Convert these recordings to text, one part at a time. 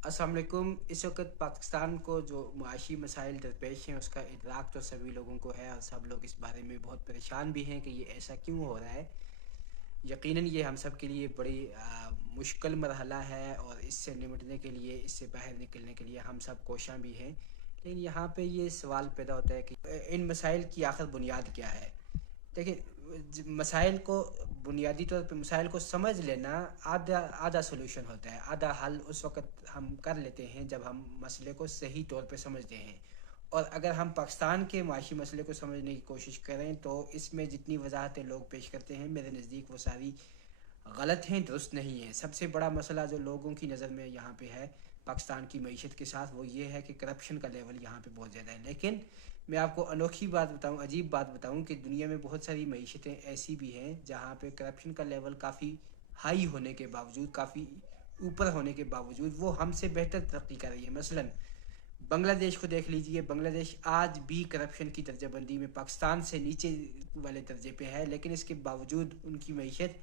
अस्सलाम वालेकुम। इस वक्त पाकिस्तान को जो मुआशी मसाइल दरपेश हैं उसका इदराक तो सभी लोगों को है और सब लोग इस बारे में बहुत परेशान भी हैं कि ये ऐसा क्यों हो रहा है। यकीनन ये हम सब के लिए बड़ी मुश्किल मरहला है और इससे निपटने के लिए, इससे बाहर निकलने के लिए हम सब कोशां भी हैं। लेकिन यहाँ पे ये सवाल पैदा होता है कि इन मसाइल की आखिर बुनियाद क्या है। देखिए, मसाइल को बुनियादी तौर पे मसाइल को समझ लेना आधा आधा सोल्यूशन होता है। आधा हल उस वक्त हम कर लेते हैं जब हम मसले को सही तौर पे समझते हैं। और अगर हम पाकिस्तान के माशी मसले को समझने की कोशिश करें तो इसमें जितनी वजाहतें लोग पेश करते हैं मेरे नज़दीक वो सारी गलत हैं, दुरुस्त नहीं है। सबसे बड़ा मसला जो लोगों की नज़र में यहाँ पे है पाकिस्तान की मीशत के साथ, वो ये है कि करप्शन का लेवल यहाँ पे बहुत ज़्यादा है। लेकिन मैं आपको अनोखी बात बताऊं, अजीब बात बताऊं कि दुनिया में बहुत सारी मीशतें ऐसी भी हैं जहाँ पे करप्शन का लेवल काफ़ी हाई होने के बावजूद, काफ़ी ऊपर होने के बावजूद वो हमसे बेहतर तरक्की कर रही है। मसलन बांग्लादेश को देख लीजिए। बांग्लादेश आज भी करप्शन की दर्जाबंदी में पाकिस्तान से नीचे वाले दर्जे पे है, लेकिन इसके बावजूद उनकी मीशत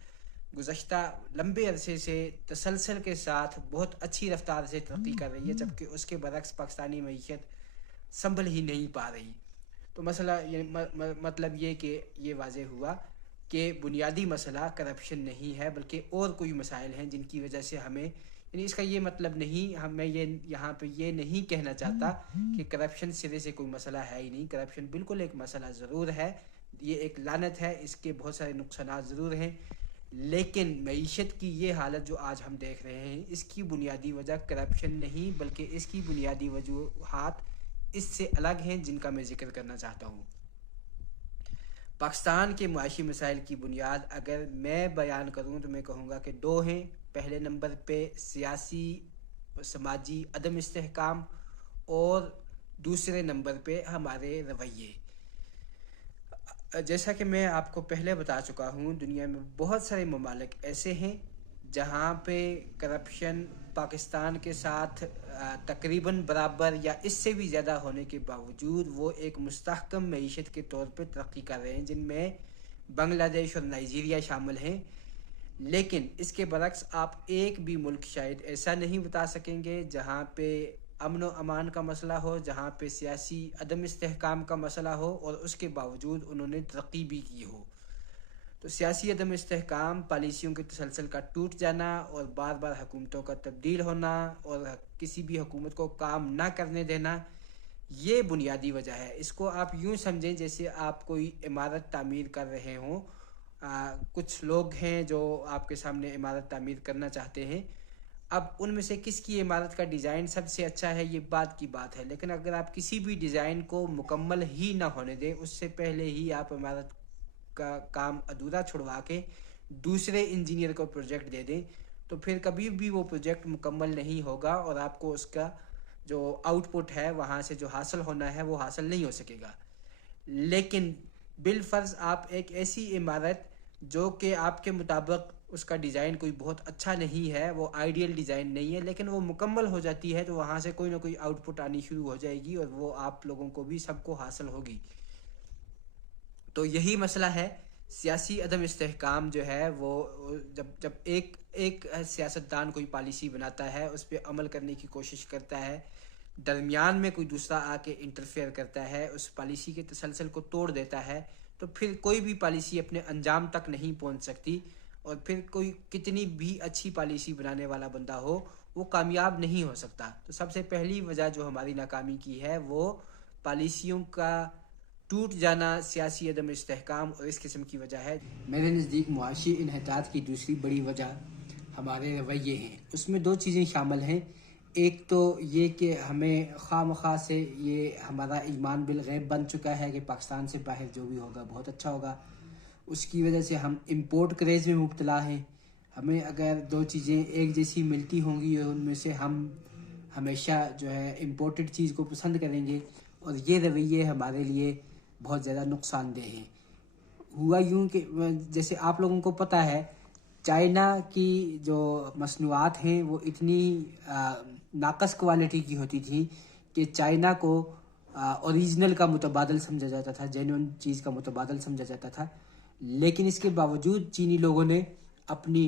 गुज़श्ता लंबे अरसे से तसलसल के साथ बहुत अच्छी रफ्तार से तरक्की कर रही है, जबकि उसके बरक्स पाकिस्तानी मीशत संभल ही नहीं पा रही। तो मसला ये मतलब ये कि ये वाज़े हुआ कि बुनियादी मसला करप्शन नहीं है बल्कि और कोई मसाइल हैं जिनकी वजह से हमें, यानी इसका ये मतलब नहीं, मैं ये यहाँ पे ये नहीं कहना चाहता कि करप्शन सिरे से कोई मसला है ही नहीं। करप्शन बिल्कुल एक मसला ज़रूर है, ये एक लानत है, इसके बहुत सारे नुकसान ज़रूर हैं। लेकिन मईशत की ये हालत जो आज हम देख रहे हैं इसकी बुनियादी वजह करप्शन नहीं बल्कि इसकी बुनियादी वजूहात इससे अलग हैं जिनका मैं जिक्र करना चाहता हूँ। पाकिस्तान के मुआशी मसाइल की बुनियाद अगर मैं बयान करूँ तो मैं कहूँगा कि दो हैं। पहले नंबर पे सियासी समाजी अदम इस्तेहकाम और दूसरे नंबर पे हमारे रवैये। जैसा कि मैं आपको पहले बता चुका हूँ, दुनिया में बहुत सारे ममालिक ऐसे हैं जहाँ पे करप्शन पाकिस्तान के साथ तकरीबन बराबर या इससे भी ज़्यादा होने के बावजूद वो एक मुस्तहकम मईशत के तौर पे तरक्की कर रहे हैं, जिनमें बांग्लादेश और नाइजीरिया शामिल हैं। लेकिन इसके बरक्स आप एक भी मुल्क शायद ऐसा नहीं बता सकेंगे जहाँ पे अमन व अमान का मसला हो, जहाँ पे सियासी अदम इस्तेहकाम का मसला हो और उसके बावजूद उन्होंने तरक्की भी की हो। तो सियासी अदम इस्तेहकाम, पॉलिसियों के तसलसल का टूट जाना और बार बार हुकूमतों का तब्दील होना और किसी भी हुकूमत को काम ना करने देना, ये बुनियादी वजह है। इसको आप यूँ समझें जैसे आप कोई इमारत तामीर कर रहे हों। कुछ लोग हैं जो आपके सामने इमारत तामीर करना चाहते हैं। अब उनमें से किसकी इमारत का डिज़ाइन सबसे अच्छा है ये बात की बात है, लेकिन अगर आप किसी भी डिज़ाइन को मुकम्मल ही ना होने दें, उससे पहले ही आप इमारत का काम अधूरा छुड़वा के दूसरे इंजीनियर को प्रोजेक्ट दे दें, तो फिर कभी भी वो प्रोजेक्ट मुकम्मल नहीं होगा और आपको उसका जो आउटपुट है वहाँ से जो हासिल होना है वो हासिल नहीं हो सकेगा। लेकिन बिलफर्ज आप एक ऐसी इमारत जो कि आपके मुताबिक उसका डिज़ाइन कोई बहुत अच्छा नहीं है, वो आइडियल डिज़ाइन नहीं है, लेकिन वो मुकम्मल हो जाती है तो वहाँ से कोई ना कोई आउटपुट आनी शुरू हो जाएगी और वो आप लोगों को भी सबको हासिल होगी। तो यही मसला है। सियासी अदम इस्तेहकाम जो है वो जब जब एक एक सियासतदान कोई पॉलिसी बनाता है, उस पर अमल करने की कोशिश करता है, दरमियान में कोई दूसरा आके इंटरफेयर करता है, उस पॉलिसी के तसलसल को तोड़ देता है, तो फिर कोई भी पॉलिसी अपने अंजाम तक नहीं पहुंच सकती। और फिर कोई कितनी भी अच्छी पॉलिसी बनाने वाला बंदा हो वो कामयाब नहीं हो सकता। तो सबसे पहली वजह जो हमारी नाकामी की है वो पॉलिसियों का टूट जाना, सियासी अदम इस्तेहकाम और इस किस्म की वजह है। मेरे नज़दीक मुआशी इन्हतात की दूसरी बड़ी वजह हमारे रवैये हैं। उसमें दो चीज़ें शामिल हैं। एक तो ये कि हमें खामखा से ये हमारा ईमान बिल गैब बन चुका है कि पाकिस्तान से बाहर जो भी होगा बहुत अच्छा होगा। उसकी वजह से हम इंपोर्ट क्रेज़ में मुब्तला हैं। हमें अगर दो चीज़ें एक जैसी मिलती होंगी उनमें से हम हमेशा जो है इम्पोर्टेड चीज़ को पसंद करेंगे और ये रवैये हमारे लिए बहुत ज़्यादा नुकसानदेह हैं। हुआ यूँ कि जैसे आप लोगों को पता है चाइना की जो मसनूआत हैं वो इतनी नाकस क्वालिटी की होती थी कि चाइना को ओरिजिनल का मुतबादल समझा जाता था, जेन्युइन चीज़ का मुतबादल समझा जाता था। लेकिन इसके बावजूद चीनी लोगों ने अपनी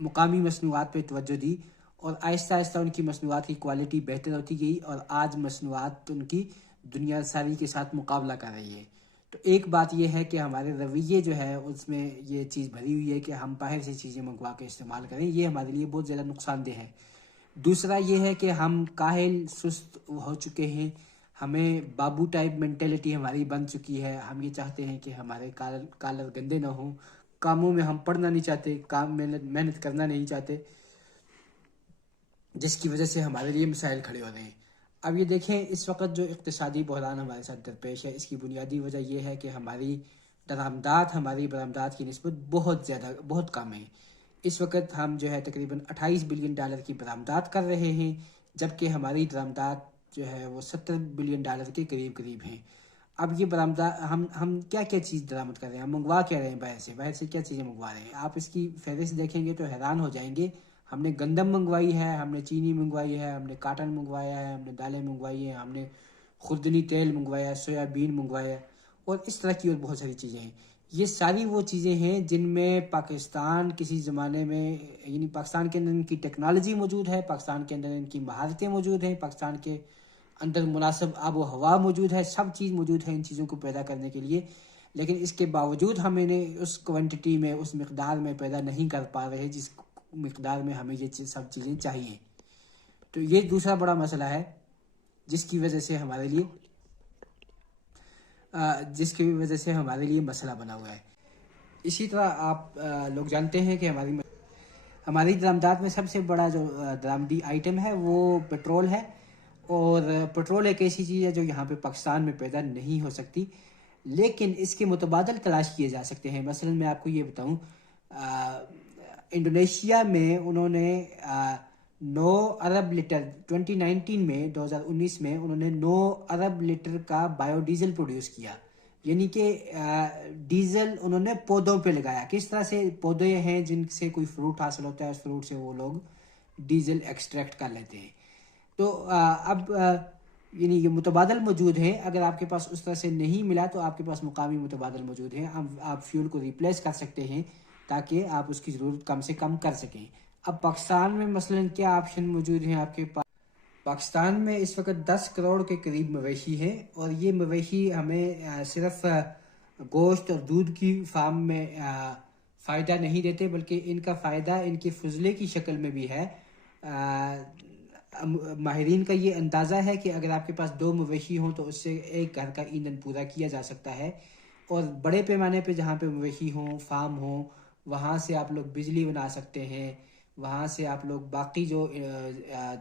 मुकामी मसनूआत पे तवज्जो दी اور آہستہ آہستہ ان کی مصنوعات کی کوالٹی بہتر ہوتی گئی اور آج مصنوعات ان کی دنیا ساری کے ساتھ مقابلہ کر رہی ہے۔ تو ایک بات یہ ہے کہ ہمارے رویے جو ہے اس میں یہ چیز بھری ہوئی ہے کہ ہم باہر سے چیزیں منگوا کے استعمال کریں، یہ ہمارے لیے بہت زیادہ نقصان دہ ہے۔ دوسرا یہ ہے کہ ہم کاہل سست ہو چکے ہیں، ہمیں بابو ٹائپ مینٹیلٹی ہماری بن چکی ہے۔ ہم یہ چاہتے ہیں کہ ہمارے کالر گندے نہ ہوں، کاموں میں ہم پڑھنا نہیں چاہتے، کام محنت کرنا نہیں چاہتے، جس کی وجہ سے ہمارے لیے مسائل کھڑے ہو رہے ہیں۔ اب یہ دیکھیں اس وقت جو اقتصادی بحران ہمارے ساتھ درپیش ہے، اس کی بنیادی وجہ یہ ہے کہ ہماری برآمدات کی نسبت بہت کم ہے۔ اس وقت ہم جو ہے تقریباً $28 بلین کی برآمدات کر رہے ہیں، جبکہ ہماری درآمدات جو ہے وہ $70 بلین کے قریب ہیں۔ اب یہ برآمدات ہم کیا چیز درآمد کر رہے ہیں، ہم منگوا کیا رہے ہیں باہر سے کیا چیزیں منگوا رہے ہیں؟ آپ اس کی فہرست دیکھیں گے تو حیران ہو جائیں گے۔ ہم نے گندم منگوائی ہے، ہم نے چینی منگوائی ہے، ہم نے کاٹن منگوایا ہے، ہم نے دالیں منگوائی ہیں، ہم نے خوردنی تیل منگوایا ہے، سویا بین منگوایا ہے، اور اس طرح کی اور بہت ساری چیزیں ہیں۔ یہ ساری وہ چیزیں ہیں جن میں پاکستان کسی زمانے میں، یعنی پاکستان کے اندر ان کی ٹیکنالوجی موجود ہے، پاکستان کے اندر ان کی مہارتیں موجود ہیں، پاکستان کے اندر مناسب آب و ہوا موجود ہے، سب چیز موجود ہے ان چیزوں کو پیدا کرنے کے لیے، لیکن اس کے باوجود ہم انہیں اس کوانٹٹی میں، اس مقدار میں پیدا نہیں کر پا رہے جس مقدار میں ہمیں یہ سب چیزیں چاہیے۔ تو یہ دوسرا بڑا مسئلہ ہے جس کی وجہ سے ہمارے لیے مسئلہ بنا ہوا ہے۔ اسی طرح آپ لوگ جانتے ہیں کہ ہماری درآمدات میں سب سے بڑا جو درآمدی آئٹم ہے وہ پیٹرول ہے، اور پیٹرول ایک ایسی چیز ہے جو یہاں پہ پاکستان میں پیدا نہیں ہو سکتی، لیکن اس کے متبادل تلاش کیے جا سکتے ہیں۔ مثلا میں آپ کو یہ بتاؤں، انڈونیشیا میں انہوں نے 9 ارب لیٹر 2019 میں انہوں نے 9 ارب لیٹر کا بایو ڈیزل پروڈیوس کیا، یعنی کہ ڈیزل انہوں نے پودوں پہ لگایا۔ کس طرح سے پودے ہیں جن سے کوئی فروٹ حاصل ہوتا ہے، اس فروٹ سے وہ لوگ ڈیزل ایکسٹریکٹ کر لیتے ہیں۔ تو اب یعنی یہ متبادل موجود ہیں، اگر آپ کے پاس اس طرح سے نہیں ملا تو آپ کے پاس مقامی متبادل موجود ہیں، آپ فیول کو ریپلیس کر سکتے ہیں تاکہ آپ اس کی ضرورت کم سے کم کر سکیں۔ اب پاکستان میں مثلا کیا آپشن موجود ہیں آپ کے پاس؟ پاکستان میں اس وقت 10 کروڑ کے قریب مویشی ہیں، اور یہ مویشی ہمیں صرف گوشت اور دودھ کی فارم میں فائدہ نہیں دیتے، بلکہ ان کا فائدہ ان کے فضلے کی شکل میں بھی ہے۔ ماہرین کا یہ اندازہ ہے کہ اگر آپ کے پاس 2 مویشی ہوں تو اس سے ایک گھر کا ایندھن پورا کیا جا سکتا ہے، اور بڑے پیمانے پہ جہاں پہ مویشی ہوں، فارم ہوں، وہاں سے آپ لوگ بجلی بنا سکتے ہیں، وہاں سے آپ لوگ باقی جو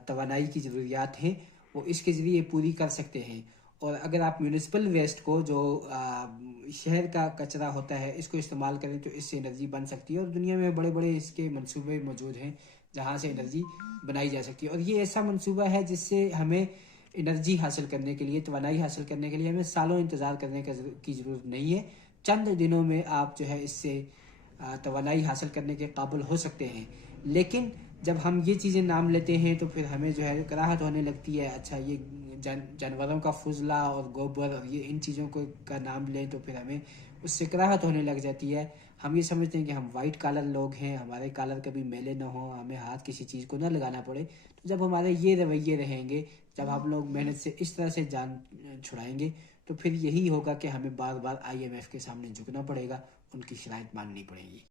توانائی کی ضروریات ہیں وہ اس کے ذریعے پوری کر سکتے ہیں۔ اور اگر آپ میونسپل ویسٹ کو، جو شہر کا کچرا ہوتا ہے، اس کو استعمال کریں تو اس سے انرجی بن سکتی ہے، اور دنیا میں بڑے بڑے اس کے منصوبے موجود ہیں جہاں سے انرجی بنائی جا سکتی ہے۔ اور یہ ایسا منصوبہ ہے جس سے ہمیں انرجی حاصل کرنے کے لیے، توانائی حاصل کرنے کے لیے ہمیں سالوں انتظار کرنے کی ضرورت نہیں ہے، چند دنوں میں آپ جو ہے اس سے توانائی حاصل کرنے کے قابل ہو سکتے ہیں۔ لیکن جب ہم یہ چیزیں نام لیتے ہیں تو پھر ہمیں جو ہے کراہت ہونے لگتی ہے، اچھا یہ جانوروں کا فضلہ اور گوبر اور یہ ان چیزوں کا نام لیں تو پھر ہمیں اس سے کراہت ہونے لگ جاتی ہے۔ ہم یہ سمجھتے ہیں کہ ہم وائٹ کالر لوگ ہیں، ہمارے کالر کبھی میلے نہ ہوں، ہمیں ہاتھ کسی چیز کو نہ لگانا پڑے۔ تو جب ہمارے یہ رویے رہیں گے، جب ہم لوگ محنت سے اس طرح سے جان چھڑائیں گے، تو پھر یہی ہوگا کہ ہمیں بار بار IMF کے سامنے جھکنا پڑے گا، ان کی شرائط ماننی پڑے گی۔